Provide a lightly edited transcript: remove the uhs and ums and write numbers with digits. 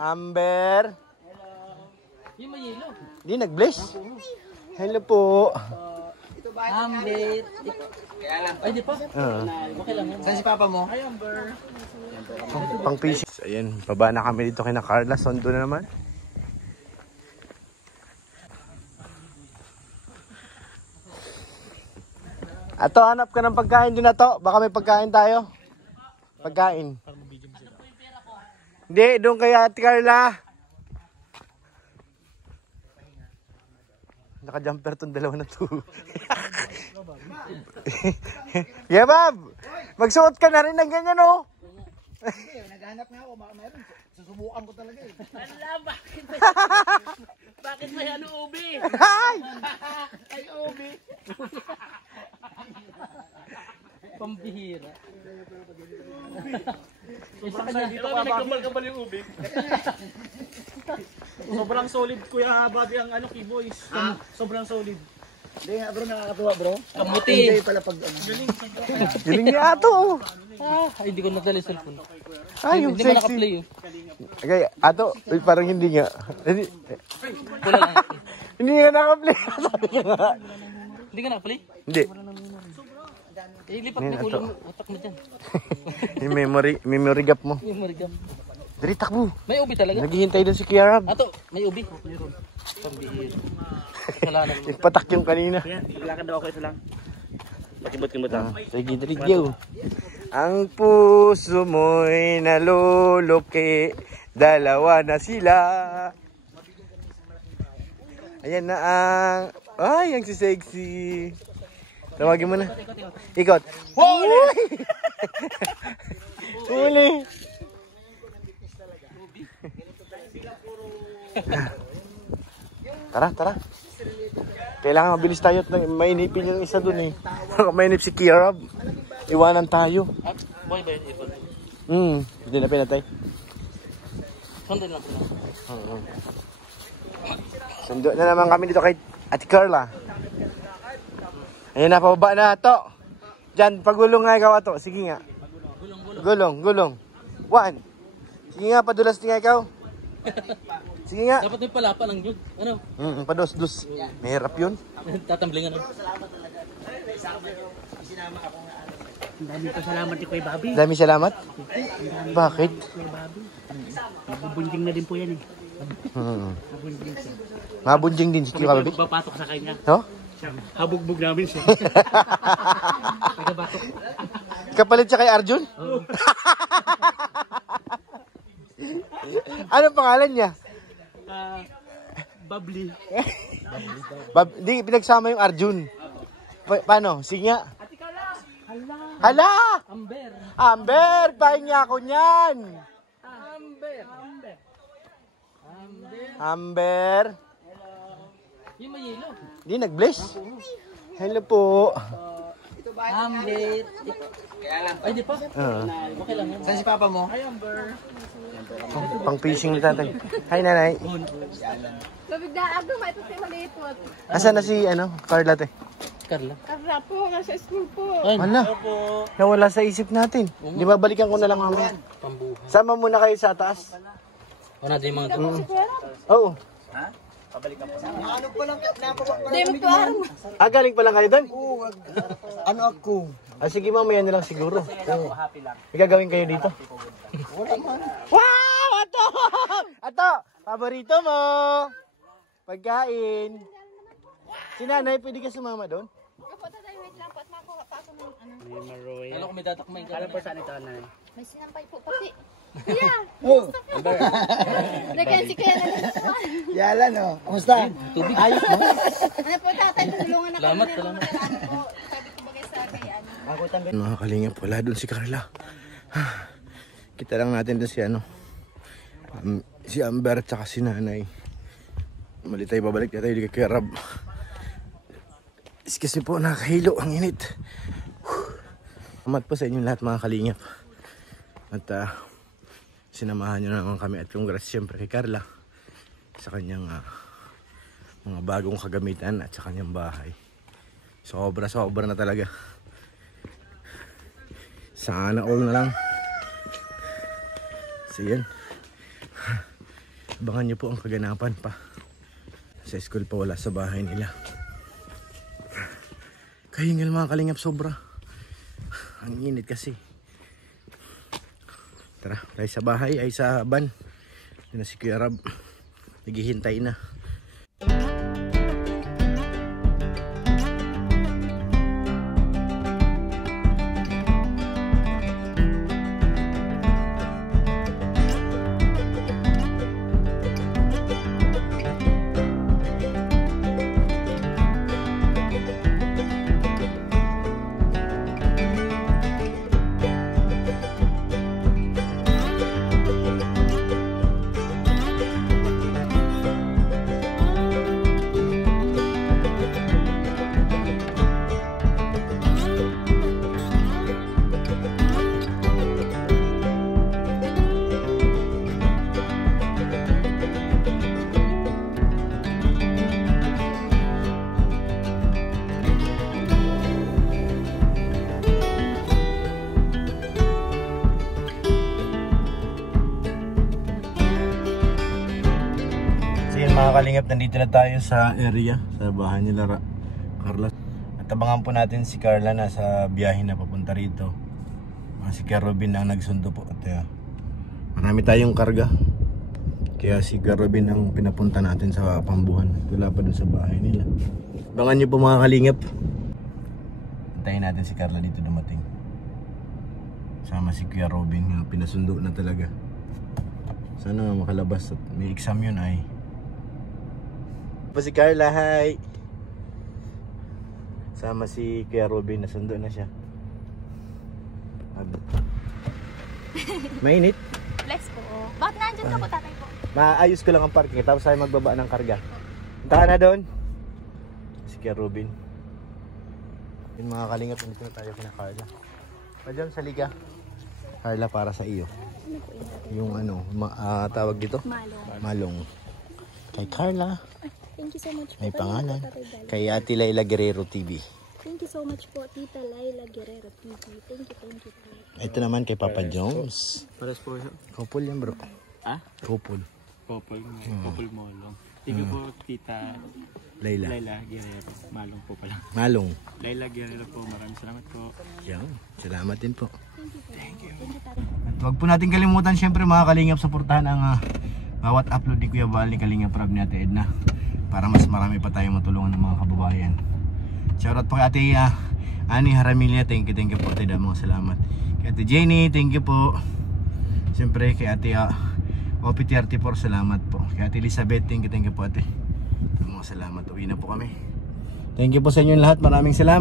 Amber. Yung may yelo. Di nag-bless. Hello po. Amber. Ay, di pa? Okay lang yan. Saan si Papa mo? Hi, Amber. Pang fishing. Ayan, baba na kami dito kina Carla. Sondo na naman. Ato, hanap ka ng pagkain din na to. Baka may pagkain tayo. Pagkain. Hindi, doon kay Ate Carla. Naka-jumper tong dalawa na to. Yeah, Bob! Magsuot ka na rin ng ganyan, oh. Naghanap nga ako, mayroon. Susubukan ko talaga eh. Ala, bakit may ano, ubi? Ay, Obi. Pambihira. Dito ka nagkambal-kambal yung ubi. Sobrang solid Kuya Bobby ang ano keyboys. Sobrang solid. Hindi nga bro, nakakatuwa bro. Kamuti. Hindi pala pag ano. Galing ni Ato, oh. Ay, hindi ko nadali cellphone. Ay, yung Hindi mo sexy. naka-play yun. Okay, Ato, parang hindi nga. Hindi, Wala lang. hindi nga naka-play. Sabi ko nga. Hindi ka naka-play? Hindi. Lipat mo ulo mo. Utak mo dyan. Yung memory gap mo. Yung marigam. Dari, takbo. May ubi talaga? Naghihintay doon si Kiarab. Ato, may ubi. Mayroon. Pambihira. Kasalanan mo. Patak yung kanina. Maglakad daw ako ito lang. Pakibot-kibot lang. Sige, dali, Joe. Ang puso mo'y naluluki, dalawa na sila. Ayan na ang... Ay, ang sexy. Tawagin mo na. Ikot. Huli! Huli! Tara. Kailangan mabilis tayo at mainipin yung isa dun eh. Mainip si Kiarab. Iwanan tayo. Ah, boy ba yun? Hindi na pinatay. Sundin lang sila. Sundo na naman kami dito kay Ate Carla. Ayun na, pababa na to. Diyan, pagulong nga ikaw ato. Sige nga. Gulong. 1. Sige nga, padulas nga ikaw. Sige nga. Dapat may palapa ng jug. Ano? Pados. Mahirap yun. Tatamblingan ano? Ang dami ko salamat ni Kuya Bobby. Dami salamat. Bakit? Kuya Bobby. Mabubunjing na din po yan eh. Mabunjing siya. Mabunjing din si Kami Kiarab. po papatok sa kanya. No? Siya, habugbog namin siya. Tagabatok. Kapalit siya kay Arjun? Anong pangalan niya? Bubbly. Di, pinagsama yung Arjun. Paano? Sige nga. Hala! Amber! Pahinga ako niyan! Amber! Yung may yelo. Di nag-bless. Hello po. Amber. Ay, di pa? Okay lang yan. Saan si Papa mo? Hi, Amber. Pang fishing ni tatay. Hi, nanay. Mabiglaan doon, ito si malipot. Asan na si, Carla, te? Carla. Karla po, nasa school po. Ay, Wala. Nawala sa isip natin. Di ba, balikan ko na lang mamaya. pambuhay. Sama muna kayo sa taas. Wala din mga to. Oo. Ano pa lang, napapakpala. Demo to araw. Galing pa lang kayo doon? Oo, ano ako? Sige, mamaya na lang siguro. May gagawin kayo dito? Wala man. Wow! Ato! Paborito mo! Pagkain. Si nanay, pwede ka sumama doon? Opo, tatay, wait lang po at makuha pa ako ng ano. Alam ko may tatakmay ka. Alam po saan ito na. May sinampay po pati. Kuya! Oh, Lagyan si Kuya na dito. Yala no. Kamusta? Tubig. Ayos mo? Ano po tatay, tutulungan na kami. Salamat, ng salamat. mga ano po. Sabi ko bagay sa kay ano. Mga kalingap, wala doon si Carla. Kita lang natin doon si si Amber at saka si nanay. Mali tayo, babalik na tayo di kay Rab. Excuse me po, nakahilo, ang init. Salamat po sa inyong lahat mga kalingap. At sinamahan nyo naman kami at congrats siyempre kay Carla sa kanyang mga bagong kagamitan at sa kanyang bahay. Sobra na talaga. Sana all na lang. So yan. Abangan nyo po ang kaganapan pa. Sa school pa, wala sa bahay nila. Kahingal mga kalingap, sobra. Ang init kasi. Tara, tayo sa bahay, ay sa van. Yun na si Kuya Rab. Naghihintay na. Mga kalingap, nandito na tayo sa area, sa bahay nila Carla. At abangan po natin si Carla na sa biyahe na papunta rito. Si Kuya Robin ang nagsundo po. At marami tayong karga, kaya si Kuya Robin ang pinapunta natin sa Pambuhan. Wala pa dun sa bahay nila. Abangan nyo po mga kalingap. Antayin natin si Carla dito dumating. Sama si Kuya Robin, pinasundo na talaga. Sana makalabas at may exam yun ay. Pa si Carla, hi! Sama si Kuya Robin, nasundo na siya. Mainit? Bless po. Bakit nandyan ako, tatay po? Maayos ko lang ang parking, tapos tayo magbaba ng karga. Punta ka na doon. Si Kuya Robin. Yung mga kalingap, dito na tayo kina Carla. Pa dyan sa liga. Carla, para sa iyo. Yung ano, tawag dito? Malong. Malong. Kay Carla. Thank you so much po. May pangalan. Kay Ate Laila Guerrero TV. Thank you so much po, Tita Laila Guerrero TV. Thank you po. Ito naman kay Papa Jones. Paras po siya. Couple yan bro. Ah? Couple. Popol Molong. Thank you po, Tita Laila. Laila Guerrero. Malong po pala. Malong. Laila Guerrero po, maraming salamat po. Yan. Salamat din po. Thank you, tatay. At huwag po natin kalimutan syempre mga kalingap, suportahan ang bawat upload ni Kuya Val, ni Kalingap Rab, ni Ate Edna, para mas marami pa tayong matulungan ng mga kababayan. Shoutout po kay Ate Ani Haramilya, thank you po Ate Damo, salamat. Kay Ate Jenny, thank you po. Siyempre kay Ate OPT34, salamat po. Kay Ate Elizabeth, thank you po Ate. Salamat, uwi na po kami. Thank you po sa inyo lahat, maraming salamat.